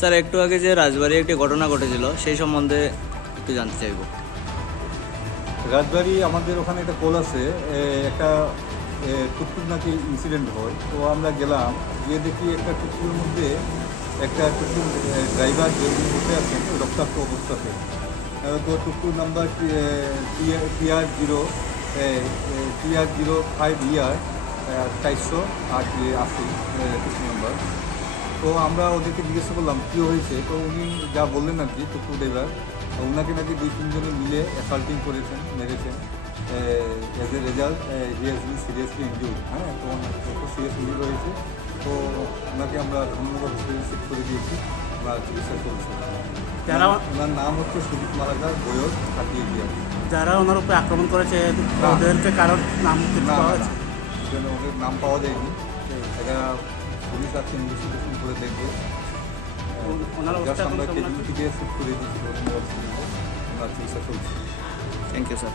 Sir, একটু আগে যে রাজবাড়ি একটি ঘটনা ঘটেছিল, সেই সম্বন্ধে একটু জানতে চাইব। রাজবাড়ি আমাদের ওখানে একটা কল আছে একটা টুকটুক নাকি ইনসিডেন্ট হয়। তো আমরা গেলাম, গিয়ে দেখি একটা টুকটুকের মধ্যে একটা টুকটুক ড্রাইভার যে বসে আছেন, রক্তাক্ত অবস্থাতে। তো tuktuk number T R zero T R zero five ইয়ার চারশো আট আশি টুকটুক নাম্বার তো আমরা ওদেরকে জিজ্ঞাসা করলাম কী হয়েছে? তো উনি যা বললেন আর কি ড্রাইভার ওনাকে নাকি দুই তিনজনে মিলে অ্যাসাল্টিং করেছেন মেরেছেন। As a result he has been seriously injured হ্যাঁ? তো ওনার সিরিয়াস ইনজুর হয়েছে তো ওনাকে আমরা ধন্যবাদ রিসিভ করে দিয়েছি বা চিকিৎসা চলছে যারা ওনার নাম হচ্ছে সুজিত মালাকার বয়স থাকিয়ে গিয়া যারা ওনার উপরে আক্রমণ করেছে ওদেরকে কারোর নাম না ওদের নাম পাওয়া যায়নি। এটা আছে ইনভেস্টিগেশন করে দেখব। জাস্ট আমরা থেকে শিফট করে দিয়েছি ওনার চিকিৎসা চলছে থ্যাংক ইউ স্যার